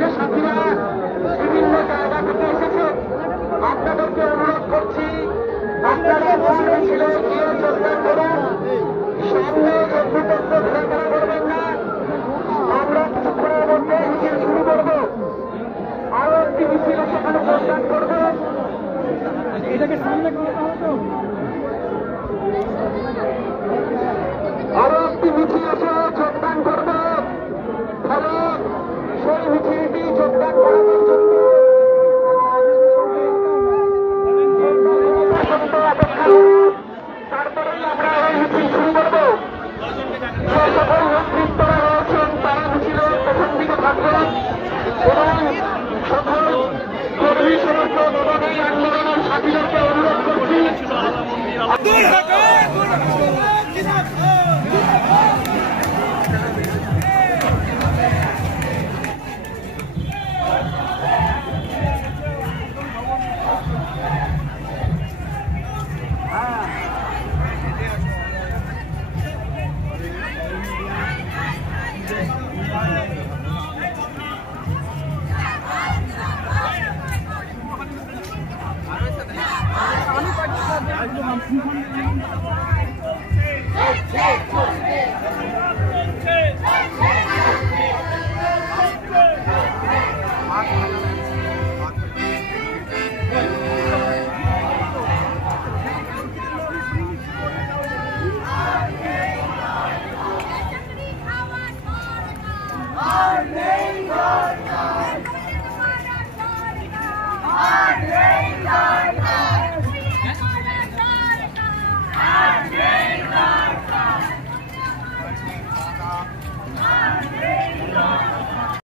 যে সাথীরা বিভিন্ন জায়গা থেকে এসেছে, আপনাদেরকে অনুরোধ করছি আপনারা মিছিলে গিয়ে যোগদান করুন। সামনে যুদ্ধতন্ত্র ঘোরাফেরা করবেন না। আমরা কিছুক্ষণের মধ্যে মিছিল শুরু করব। আরো একটি মিছিল সেখানে যোগদান করবে। এটাকে সামনে আরো একটি মিছিল এসে যোগদান করবে। ফলে সেই মিছিলটি যোগদান করার জন্য অপেক্ষা করুন। তারপরেই আমরা এই মিছিল শুরু করব। যে সকল নেতৃত্বরা রয়েছেন তারা মিছিলের প্রথম দিকে থাকবেন এবং সকল কর্মী সমস্ত এবং এই আন্দোলনের সাথীদেরকে অনুরোধ করছি Our name,